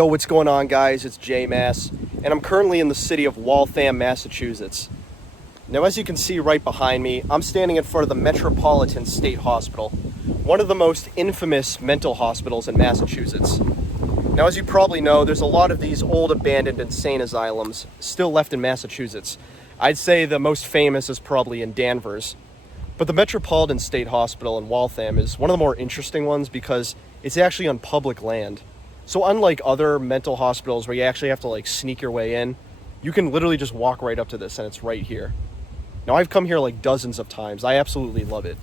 Yo, what's going on, guys? It's J-Mass, and I'm currently in the city of Waltham, Massachusetts. Now, as you can see right behind me, I'm standing in front of the Metropolitan State Hospital, one of the most infamous mental hospitals in Massachusetts. Now, as you probably know, there's a lot of these old abandoned insane asylums still left in Massachusetts. I'd say the most famous is probably in Danvers. But the Metropolitan State Hospital in Waltham is one of the more interesting ones because it's actually on public land. So unlike other mental hospitals where you actually have to sneak your way in, you can literally just walk right up to this and it's right here. Now, I've come here dozens of times. I absolutely love it.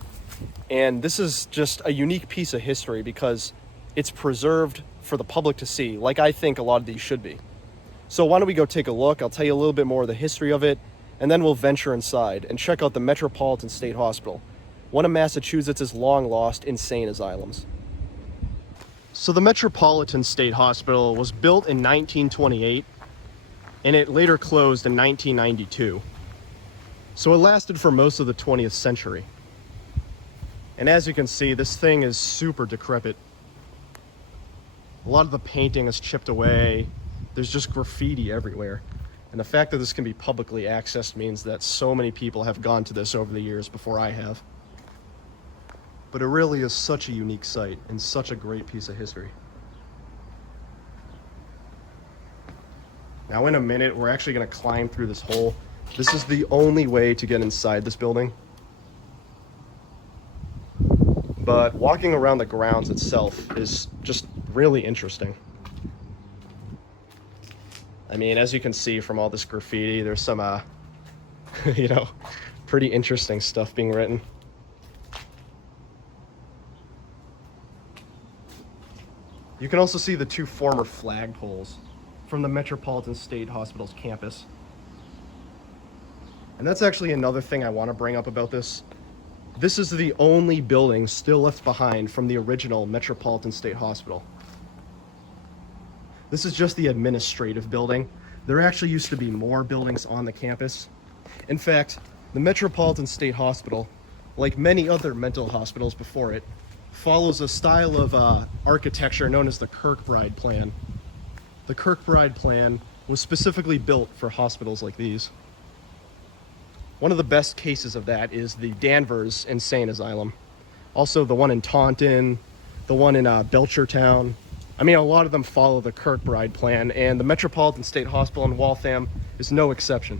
And this is just a unique piece of history because it's preserved for the public to see, like I think a lot of these should be. So why don't we go take a look? I'll tell you a little bit more of the history of it, and then we'll venture inside and check out the Metropolitan State Hospital, one of Massachusetts' long-lost insane asylums. So the Metropolitan State Hospital was built in 1928, and it later closed in 1992. So it lasted for most of the 20th century. And as you can see, this thing is super decrepit. A lot of the painting is chipped away. There's just graffiti everywhere. And the fact that this can be publicly accessed means that so many people have gone to this over the years before I have. But it really is such a unique site and such a great piece of history. Now in a minute, we're actually going to climb through this hole. This is the only way to get inside this building. But walking around the grounds itself is just really interesting. I mean, as you can see from all this graffiti, there's some, pretty interesting stuff being written. You can also see the two former flagpoles from the Metropolitan State Hospital's campus. And that's actually another thing I want to bring up about this. This is the only building still left behind from the original Metropolitan State Hospital. This is just the administrative building. There actually used to be more buildings on the campus. In fact, the Metropolitan State Hospital, like many other mental hospitals before it, follows a style of architecture known as the Kirkbride Plan. The Kirkbride Plan was specifically built for hospitals like these. One of the best cases of that is the Danvers Insane Asylum. Also the one in Taunton, the one in Belchertown. I mean, a lot of them follow the Kirkbride Plan, and the Metropolitan State Hospital in Waltham is no exception.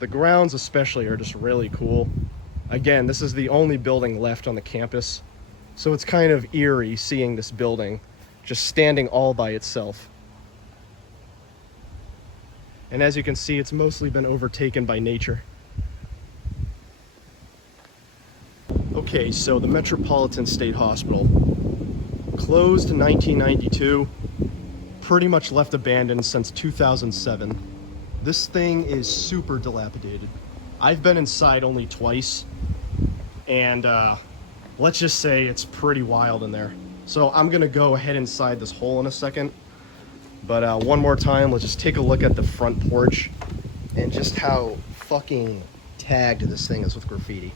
The grounds especially are just really cool. Again, this is the only building left on the campus, so it's kind of eerie seeing this building just standing all by itself. And as you can see, it's mostly been overtaken by nature. Okay, so the Metropolitan State Hospital closed in 1992, pretty much left abandoned since 2007. This thing is super dilapidated. I've been inside only twice, and let's just say it's pretty wild in there. So I'm gonna go ahead inside this hole in a second, but one more time, let's just take a look at the front porch and just how fucking tagged this thing is with graffiti.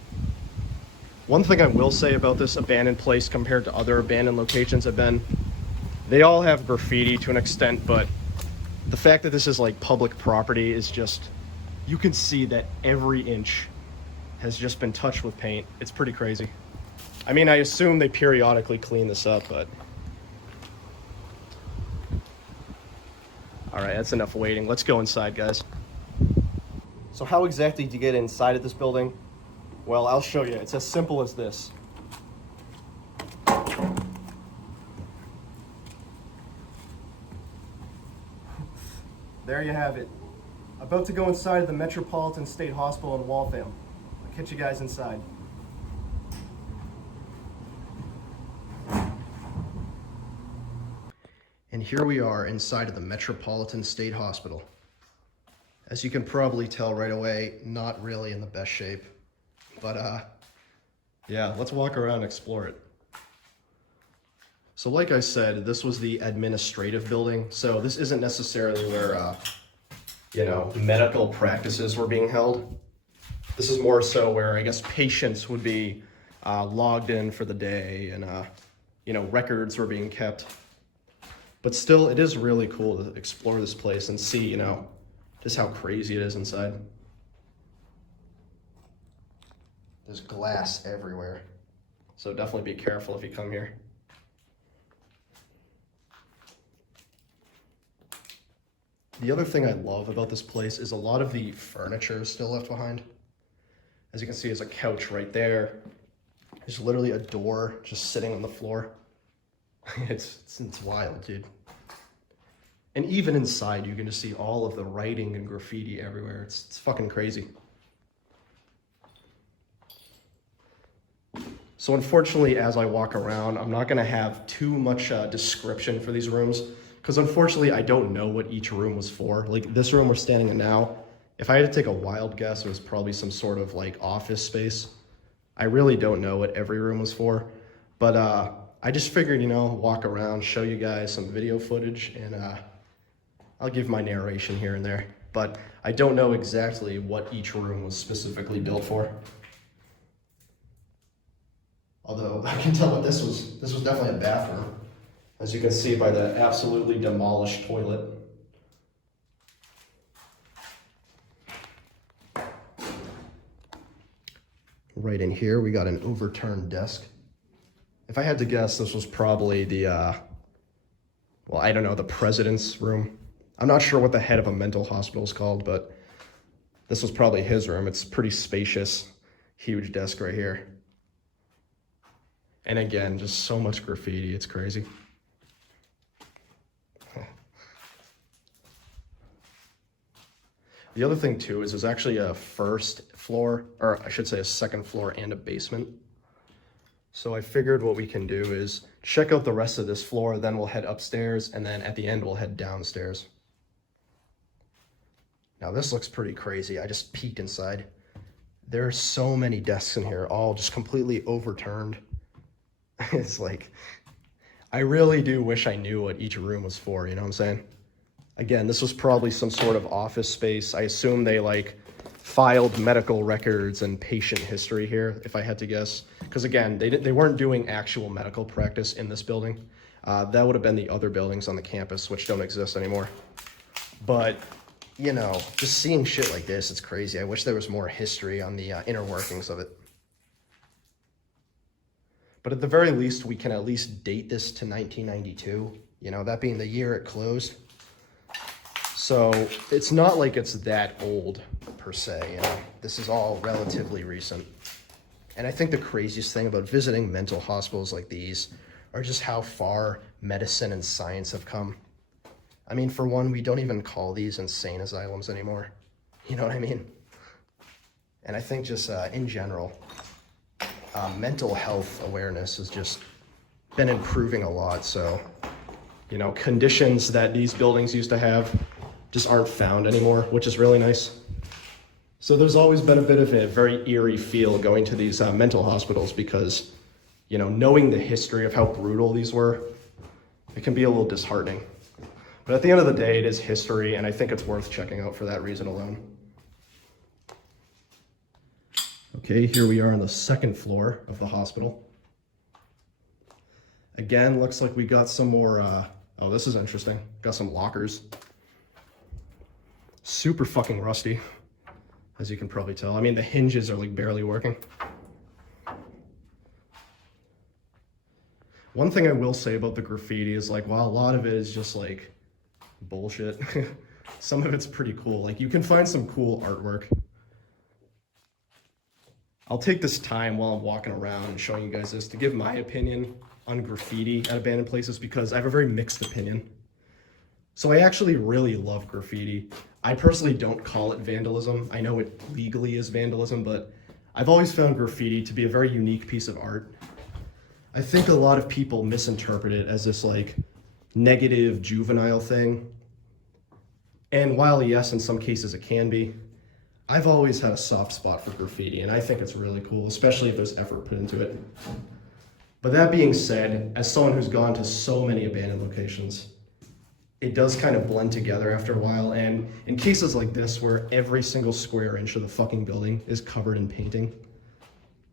One thing I will say about this abandoned place compared to other abandoned locations I've been, they all have graffiti to an extent, but the fact that this is public property is just, you can see that every inch has just been touched with paint. It's pretty crazy. I mean, I assume they periodically clean this up, but... All right, that's enough waiting. Let's go inside, guys. So how exactly do you get inside of this building? Well, I'll show you. It's as simple as this. There you have it. About to go inside the Metropolitan State Hospital in Waltham. I'll catch you guys inside. And here we are inside of the Metropolitan State Hospital. As you can probably tell right away, not really in the best shape. But yeah, let's walk around and explore it. So like I said, this was the administrative building. So this isn't necessarily where, medical practices were being held. This is more so where I guess patients would be logged in for the day and, records were being kept. But still, it is really cool to explore this place and see, just how crazy it is inside. There's glass everywhere. So definitely be careful if you come here. The other thing I love about this place is a lot of the furniture is still left behind. As you can see, there's a couch right there. There's literally a door just sitting on the floor. It's wild, dude. And even inside, you can just see all of the writing and graffiti everywhere. It's fucking crazy. So unfortunately, as I walk around, I'm not gonna have too much description for these rooms, because unfortunately, I don't know what each room was for. Like this room we're standing in now, if I had to take a wild guess, it was probably some sort of like office space. I really don't know what every room was for, but I just figured, walk around, show you guys some video footage, and I'll give my narration here and there. But I don't know exactly what each room was specifically built for. Although I can tell that this was definitely a bathroom, as you can see by the absolutely demolished toilet. Right in here, we got an overturned desk. If I had to guess, this was probably the, the president's room. I'm not sure what the head of a mental hospital is called, but this was probably his room. It's pretty spacious, huge desk right here. And again, just so much graffiti, it's crazy. The other thing too is there's actually a first floor, or I should say a second floor and a basement. So I figured what we can do is check out the rest of this floor, then we'll head upstairs, and then at the end we'll head downstairs. Now this looks pretty crazy. I just peeked inside. There are so many desks in here, all just completely overturned. It's like, I really do wish I knew what each room was for, you know what I'm saying? Again, this was probably some sort of office space. I assume they filed medical records and patient history here, if I had to guess. Because again, they weren't doing actual medical practice in this building. That would have been the other buildings on the campus, which don't exist anymore. But, just seeing shit like this, it's crazy. I wish there was more history on the inner workings of it. But at the very least, we can at least date this to 1992, that being the year it closed. So it's not like it's that old per se, This is all relatively recent. And I think the craziest thing about visiting mental hospitals like these are just how far medicine and science have come. I mean, for one, we don't even call these insane asylums anymore. You know what I mean? And I think just in general, mental health awareness has just been improving a lot. So, conditions that these buildings used to have just aren't found anymore, which is really nice. So there's always been a bit of a very eerie feel going to these mental hospitals because, knowing the history of how brutal these were, it can be a little disheartening. But at the end of the day, it is history, and I think it's worth checking out for that reason alone. Okay, here we are on the second floor of the hospital. Again, looks like we got some more, oh, this is interesting. Got some lockers. Super fucking rusty, as you can probably tell. I mean, the hinges are barely working. One thing I will say about the graffiti is while a lot of it is just bullshit, some of it's pretty cool. You can find some cool artwork. I'll take this time while I'm walking around and showing you guys this to give my opinion on graffiti at abandoned places because I have a very mixed opinion. So I actually really love graffiti. I personally don't call it vandalism. I know it legally is vandalism, but I've always found graffiti to be a very unique piece of art. I think a lot of people misinterpret it as this negative juvenile thing. And while yes, in some cases it can be, I've always had a soft spot for graffiti, and I think it's really cool, especially if there's effort put into it. But that being said, as someone who's gone to so many abandoned locations, it does kind of blend together after a while, and in cases like this, where every single square inch of the fucking building is covered in painting,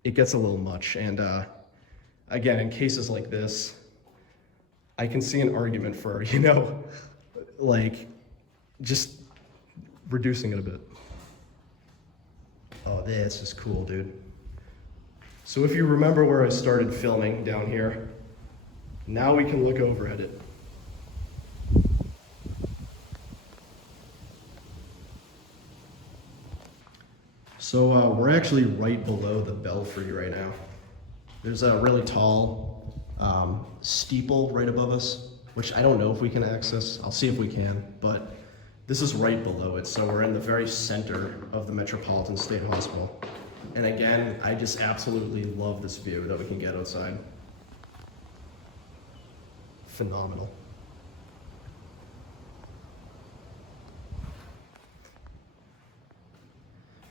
it gets a little much. And again, in cases like this, I can see an argument for, like, just reducing it a bit. Oh, this is cool, dude. So if you remember where I started filming down here, now we can look over at it. So we're actually right below the belfry right now. There's a really tall steeple right above us, which I don't know if we can access. I'll see if we can, but this is right below it. So we're in the very center of the Metropolitan State Hospital. And again, I just absolutely love this view that we can get outside. Phenomenal.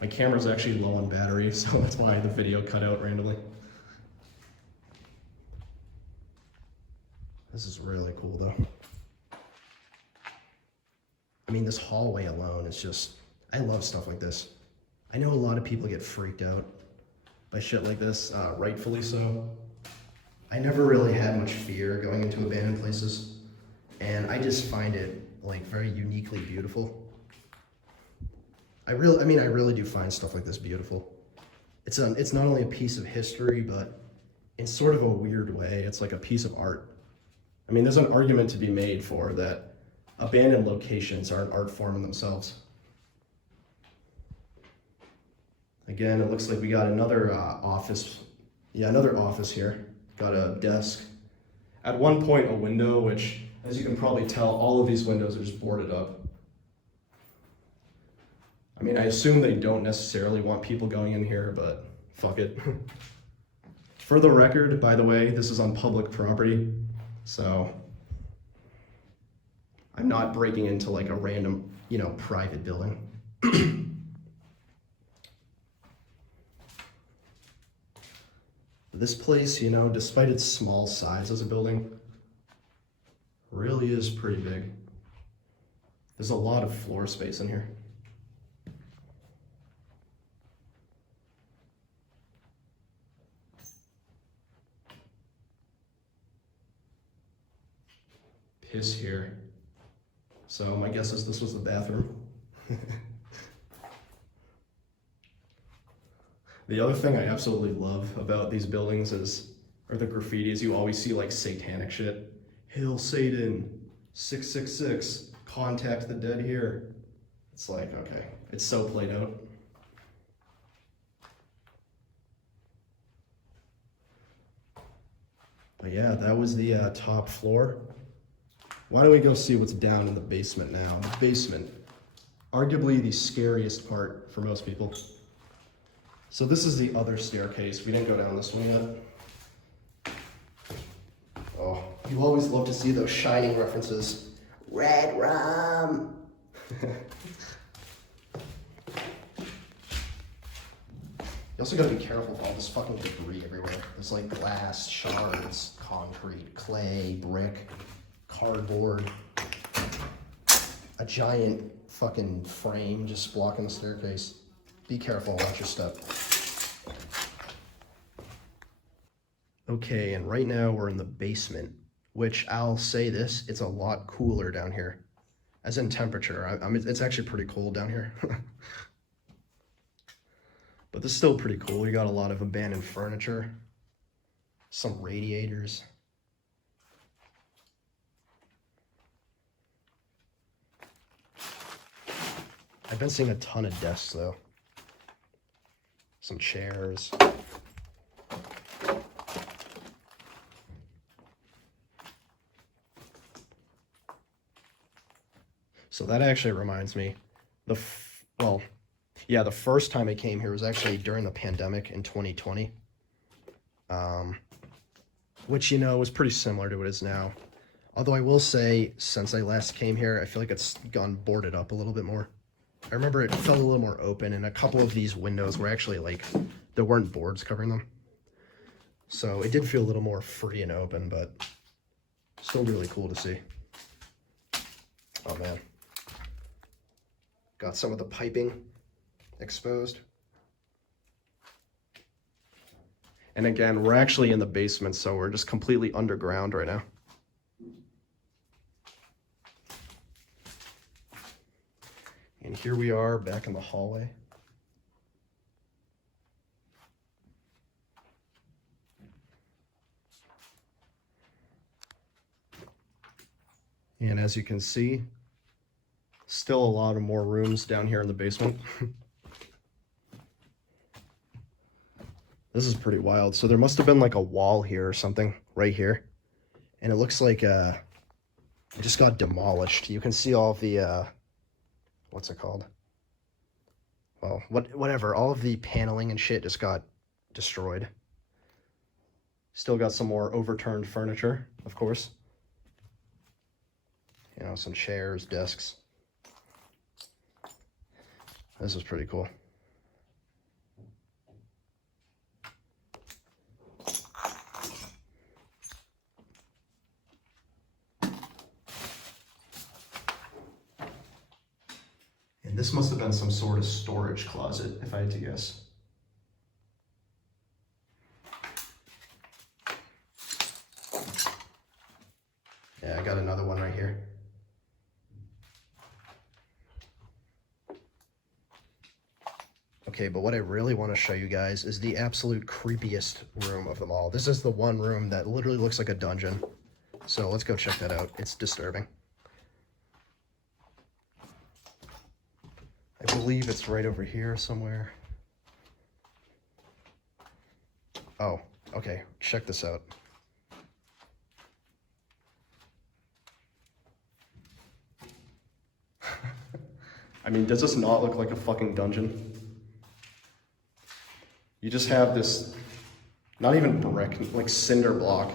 My camera's actually low on battery, so that's why the video cut out randomly. This is really cool though. I mean, this hallway alone is just, I love stuff like this. I know a lot of people get freaked out by shit like this, rightfully so. I never really had much fear going into abandoned places, and I just find it like very uniquely beautiful. I really do find stuff like this beautiful. It's not only a piece of history, but in sort of a weird way, it's like a piece of art. I mean, there's an argument to be made for that abandoned locations are an art form in themselves. Again, it looks like we got another office. Yeah, another office here. Got a desk. At one point, a window, which, as you can probably tell, all of these windows are just boarded up. I mean, I assume they don't necessarily want people going in here, but fuck it. For the record, by the way, this is on public property, so I'm not breaking into like a random, private building. This place, despite its small size as a building, really is pretty big. There's a lot of floor space in here. Piss here. So my guess is this was the bathroom. The other thing I absolutely love about these buildings are the graffitis. You always see like satanic shit. Hail Satan, 666, contact the dead here. It's like, okay, it's so played out. But yeah, that was the top floor. Why don't we go see what's down in the basement now? The basement, arguably the scariest part for most people. So this is the other staircase. We didn't go down this one yet. Oh, you always love to see those Shining references. Red rum. You also gotta be careful with all this fucking debris everywhere. There's like glass, shards, concrete, clay, brick, cardboard, a giant fucking frame just blocking the staircase. Be careful, watch your step. Okay, and right now we're in the basement, which I'll say this, it's a lot cooler down here. As in temperature, it's actually pretty cold down here. But this is still pretty cool. We got a lot of abandoned furniture, some radiators. I've been seeing a ton of desks though. Some chairs. So that actually reminds me, the first time I came here was actually during the pandemic in 2020, which, was pretty similar to what it is now. Although I will say, since I last came here, I feel like it's gone boarded up a little bit more. I remember it felt a little more open, and a couple of these windows were actually like, there weren't boards covering them. So it did feel a little more free and open, but still really cool to see. Oh man. Got some of the piping exposed. And again, we're actually in the basement, so we're just completely underground right now. here we are back in the hallway. And as you can see, still a lot of more rooms down here in the basement. This is pretty wild. So there must have been like a wall here or something right here. And it looks like it just got demolished. You can see all of the, what's it called? Well, whatever. All of the paneling and shit just got destroyed. Still got some more overturned furniture, of course. You know, some chairs, desks. This is pretty cool. And this must have been some sort of storage closet, if I had to guess. Yeah, I got another one right here. Okay, but what I really want to show you guys is the absolute creepiest room of them all. This is the one room that literally looks like a dungeon. So let's go check that out. It's disturbing. I believe it's right over here somewhere. Oh, okay. Check this out. I mean, does this not look like a fucking dungeon? You just have this, not even brick, like cinder block,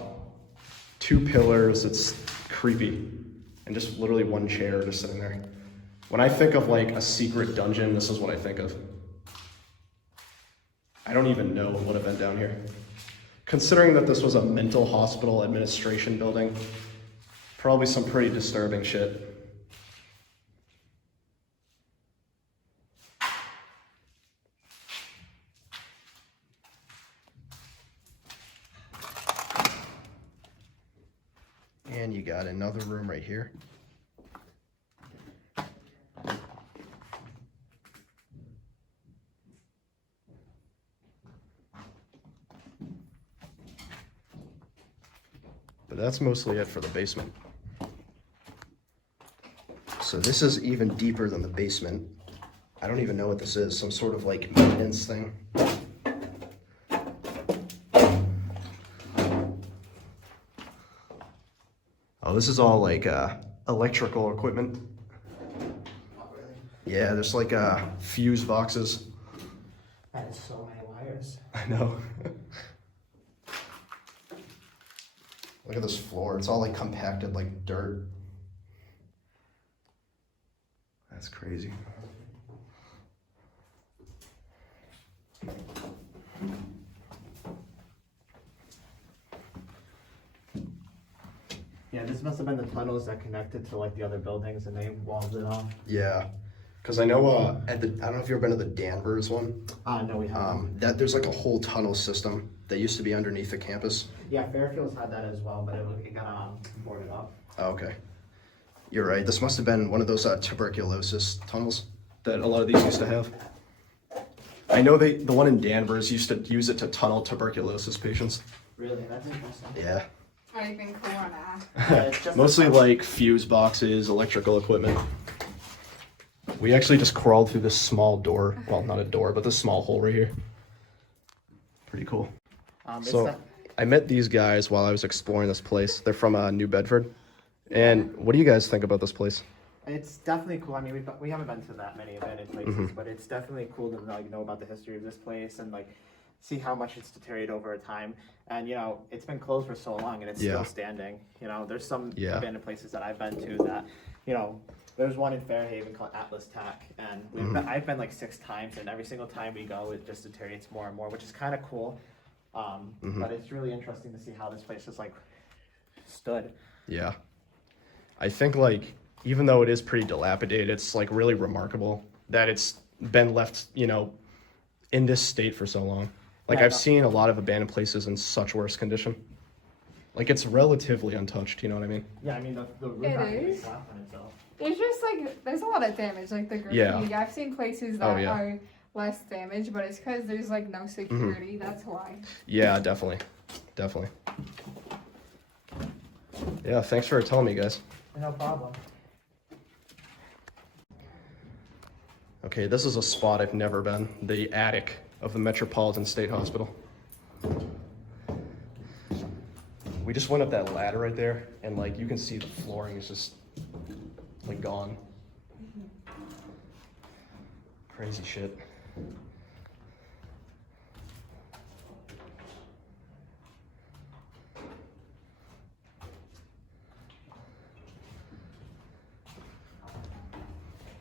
2 pillars, it's creepy, and just literally one chair just sitting there. When I think of like a secret dungeon, this is what I think of. I don't even know what would have been down here. Considering that this was a mental hospital administration building, probably some pretty disturbing shit. And you got another room right here. But that's mostly it for the basement. So this is even deeper than the basement. I don't even know what this is, some sort of like maintenance thing. Oh, this is all like electrical equipment. Oh, really? Yeah, there's like fuse boxes. That is so many wires. I know. Look at this floor. It's all like compacted like dirt. That's crazy. Yeah, this must have been the tunnels that connected to like the other buildings and they walled it off. Yeah, because I know I don't know if you've ever been to the Danvers one. No, we haven't. That there's like a whole tunnel system that used to be underneath the campus. Yeah, Fairfield's had that as well, but it got boarded up. Oh, okay. You're right. This must have been one of those tuberculosis tunnels that a lot of these used to have. I know the one in Danvers used to use it to tunnel tuberculosis patients. Really? That's interesting. Yeah. Anything cool or not? Yeah, it's just Mostly like fuse boxes, electrical equipment. We actually just crawled through this small door. Well, not a door, but this small hole right here. Pretty cool. So I met these guys while I was exploring this place. They're from New Bedford. And what do you guys think about this place? It's definitely cool. I mean, we haven't been to that many abandoned places, but it's definitely cool to like know about the history of this place and like see how much it's deteriorated over time. And you know, it's been closed for so long and it's still standing. You know, there's some abandoned places that I've been to that, you know, there's one in Fairhaven called Atlas Tack, and I've been like 6 times, and every single time we go, it just deteriorates more and more, which is kind of cool. But it's really interesting to see how this place has like stood. Yeah. I think like, even though it is pretty dilapidated, it's like really remarkable that it's been left, you know, in this state for so long. Like I've seen a lot of abandoned places in such worse condition. Like, it's relatively untouched, you know what I mean? Yeah, I mean the roof It actually is. collapsed on itself. It's just like there's a lot of damage, like the graffiti. Yeah. I've seen places Oh, that yeah. are less damaged, but it's because there's like no security. That's why. Yeah, definitely. Definitely. Yeah, thanks for telling me, guys. No problem. Okay, this is a spot I've never been. The attic of the Metropolitan State Hospital. We just went up that ladder right there, and like you can see the flooring is just like gone. Crazy shit.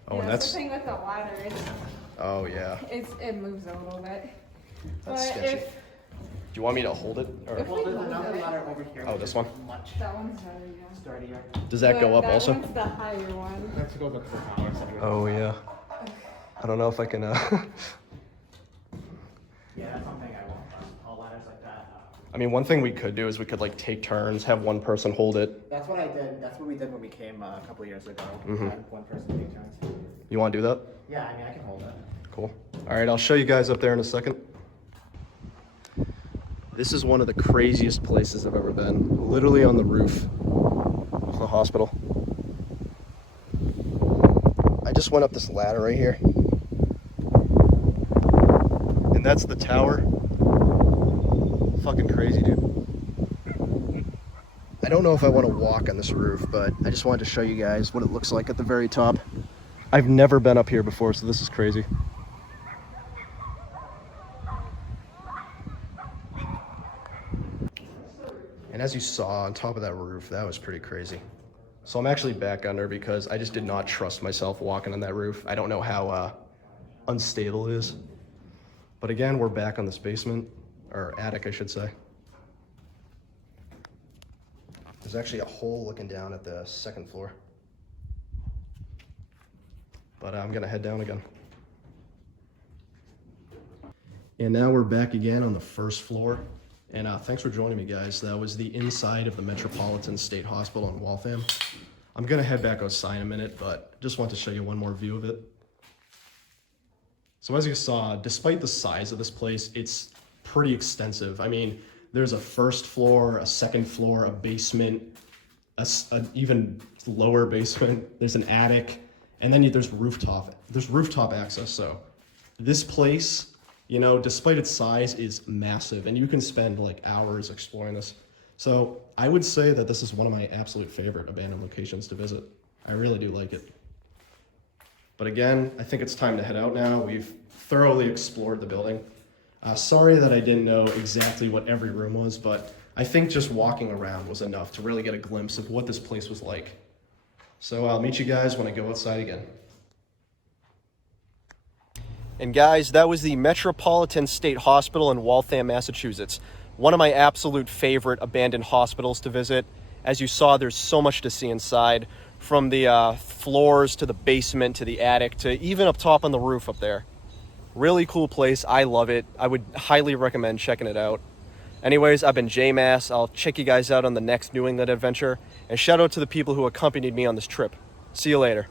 Oh, Yeah, and that's that's, the thing with the ladder. oh yeah. It moves a little bit. That's But sketchy. if Do you want me to hold it? Or If- Well, there's another ladder over here. Oh, which this is one? Much that one's better, yeah. sturdier. does that go But up that also? one's the higher one. Let's go look at the tower. So Oh yeah. I don't know if I can. Yeah, that's something I want. All ladders like that. I mean, one thing we could do is we could like take turns, have one person hold it. That's what I did. That's what we did when we came a couple years ago. Mhm. Had one person take turns. You want to do that? Yeah, I mean I can hold it. Cool. All right, I'll show you guys up there in a second. This is one of the craziest places I've ever been. Literally on the roof of the hospital. I just went up this ladder right here. And that's the tower. Fucking crazy, dude. I don't know if I want to walk on this roof, but I just wanted to show you guys what it looks like at the very top. I've never been up here before, so this is crazy. And as you saw on top of that roof, that was pretty crazy. So I'm actually back under because I just did not trust myself walking on that roof. I don't know how unstable it is. But again, we're back on this basement, or attic, I should say. There's actually a hole looking down at the second floor. But I'm gonna head down again. And now we're back again on the first floor. And thanks for joining me, guys. That was the inside of the Metropolitan State Hospital in Waltham. I'm gonna head back outside in a minute, but just want to show you one more view of it. So as you saw, despite the size of this place, it's pretty extensive. I mean, there's a first floor, a second floor, a basement, an even lower basement. There's an attic, and then there's rooftop. There's rooftop access. So this place, you know, despite its size, is massive, and you can spend like hours exploring this. So I would say that this is one of my absolute favorite abandoned locations to visit. I really do like it. But again, I think it's time to head out now. We've thoroughly explored the building. Sorry that I didn't know exactly what every room was, but I think just walking around was enough to really get a glimpse of what this place was like. So I'll meet you guys when I go outside again. And guys, that was the Metropolitan State Hospital in Waltham, Massachusetts. One of my absolute favorite abandoned hospitals to visit. As you saw, there's so much to see inside, from the floors to the basement to the attic to even up top on the roof up there. Really cool place. I love it. I would highly recommend checking it out. Anyways, I've been J-Mass. I'll check you guys out on the next New England adventure. And shout out to the people who accompanied me on this trip. See you later.